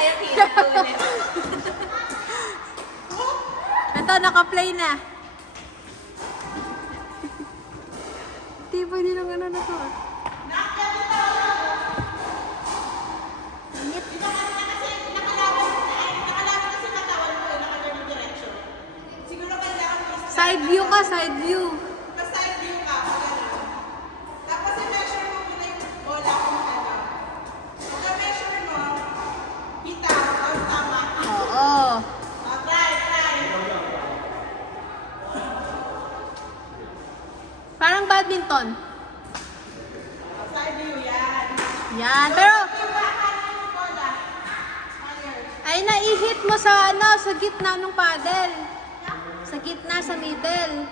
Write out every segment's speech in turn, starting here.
tayo dito ulit. Ito, naka-play na. Tibay din ang ano na to. Init. Side view ka, side view. Side view ka, tapos i-measure mo muna yung bola kung ano. Pagka-measure mo, kita, tama. Oo. Try. Parang badminton. Side view, yan. Yan, pero Yung baka yung bola. ay naihit mo sa ano, sa gitna ng paddle. Sa gitna, sa middle.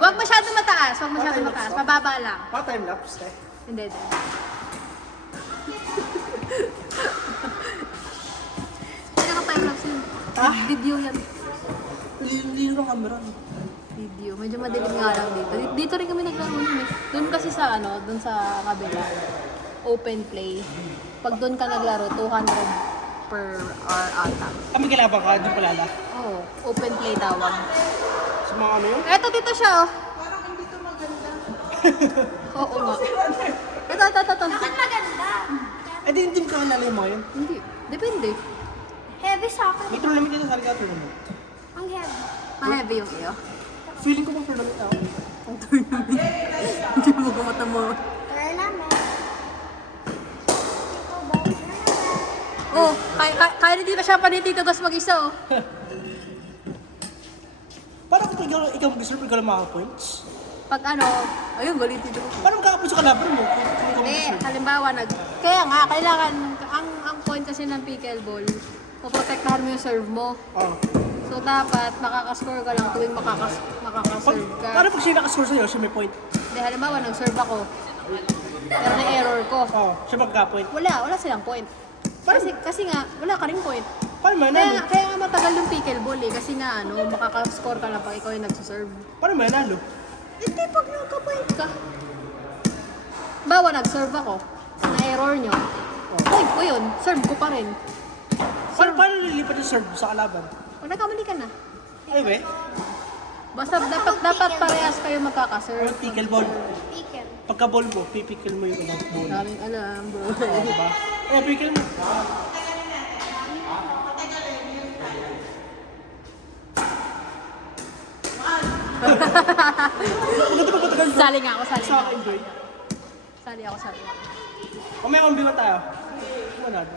Huwag masyado mataas, huwag masyado mataas. Mababa lang. Pa-time lapse eh. Hindi. Hindi naka-time lapse yun. Video yan. Hindi yung camera. Video. Medyo madilim nga lang dito. Dito rin kami naglaro nun eh. Doon kasi sa ano, doon sa kabila. Open play. Pag doon ka naglaro, 200 per hour ata. Kami kilabang ka, doon palala. Oo, open play tawag. Sa mga ano yun? Eto, dito siya oh. Parang hindi to maganda. Oo nga. Ito. Bakit maganda? Eh, di hindi ka nalala yung mga yun. Hindi. Depende. Heavy sa akin. May tournament dito sa Liga tournament. Ang heavy. Ma-heavy yung iyo. Feeling ko pang tournament ako. Ang tournament. Hindi mo kumata mo. Tournament. Pickleball tournament. Oh, kaya hindi na siya pa ni Tito Gus mag-isa oh. Parang kung ikaw mag-serve, ikaw lang makaka-points. Pag ano, ayun, galing Tito Gus. Parang makaka-points sa kalaban mo kung ikaw Hindi, mag-serve. halimbawa, kaya nga, kailangan, ang point kasi ng pickleball, poprotektahan mo yung serve mo. Oo. So, dapat makakascore ka lang tuwing makakaserve ka. Parang pag siya nakascore sa'yo, siya may point. Hindi, halimbawa, nag-serve ako. Pero na-error ko. Oo, siya magka-point. Wala silang point. Kasi nga, wala ka rin point. Paano man, Kaya, nalo? kaya nga matagal yung pickleball eh. Kasi nga, makakascore ka lang pag ikaw yung nagsaserve. Paano man, nalo? Hindi, pag nagka-point ka. Bawa, nag-serve ako. Na-error nyo. Point ko yun. Serve ko pa rin. Paano lilipat yung serve sa kalaban? Pag nagkamali ka na. Ay, be? Basta dapat parehas kayo magkakaserve. Ano, pickleball. Pickle. Pagka-ball mo, pipikil mo yung ball. Daming alam, bro. Diba? Eh, pikil mo. Maganda pa patagal mo. Sali nga ako, sali Sa nga. akin, Joy. Sali ako. O may kambilan tayo. Manado.